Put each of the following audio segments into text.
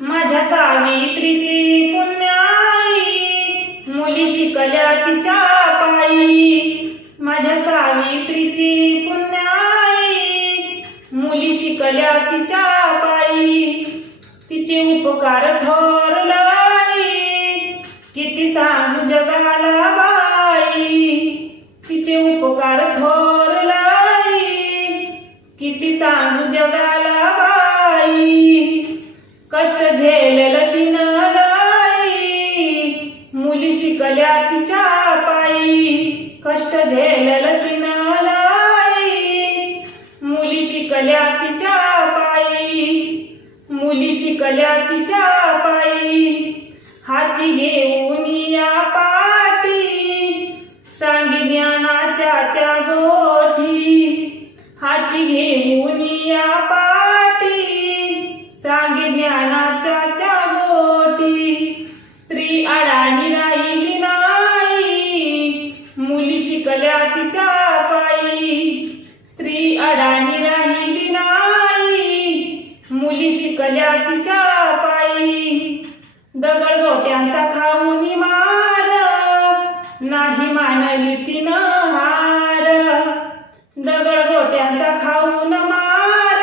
माझ्या सावित्रीची पुण्याई मुली शिकल्या तिच्या पायी. माझ्या सावित्रीची पुण्याई मुली शिकल्या तिच्या पायी. तिचे उपकार थोरलाई किती सांगू जगाला कष्ट झेलल तिन लाई मुली शिकल्या तिच्या पायी. कष्ट झेलल तिन लाई मुली शिकल्या तिच्या पायी. मुली शिकल्या तिच्या पायी. हाती घेऊन या पाठी. सांगिन्याच्या त्या गोठी. हाती घेऊन त्यांच्या पायी दगड गोट्यांचा खाऊन मार. नाही मानली तिनं हार. दगड गोट्यांचा खाऊन मार.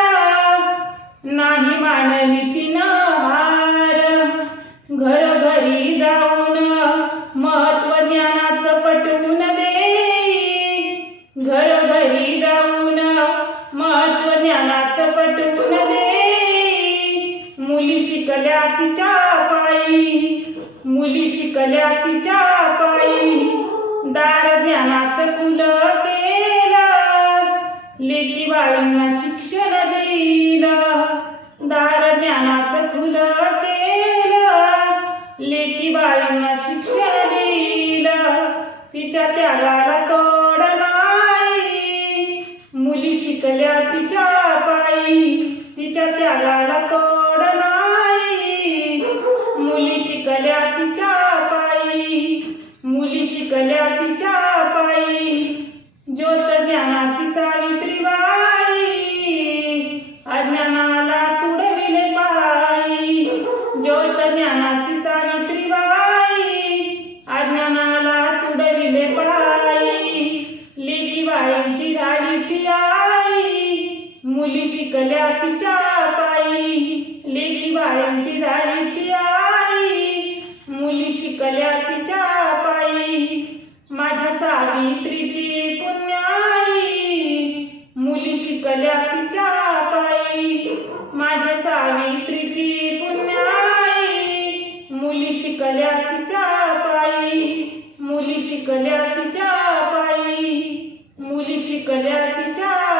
शिकल्या तिच्या पायी. मुली शिकल्या तिच्या पायी. दार ज्ञानाचं फुलं केलं. लेकी बाळींना शिक्षण दिलं. दार ज्ञानाचं फुलं केलं. लेकी बाळींना शिक्षण दिलं. तिच्या त्यागाला तोड नाही. मुली शिकल्या तिच्या पायी. तिच्या त्यागाला तोड नाही. मुली शिकल्या तिच्या पायी. मुली शिकल्या तिच्या पायी. मुली शिकल्या तिच्या पायी लेकी बाळींची झाली ती आई. मुली शिकल्या तिच्या पायी माझ्या सावित्रीची पुण्याई मुली शिकल्या तिच्या पायी माझ्या सावित्रीची पुण्याई मुली शिकल्या तिच्या पायी मुली शिकल्या तिच्या पायी मुली शिकल्या तिच्या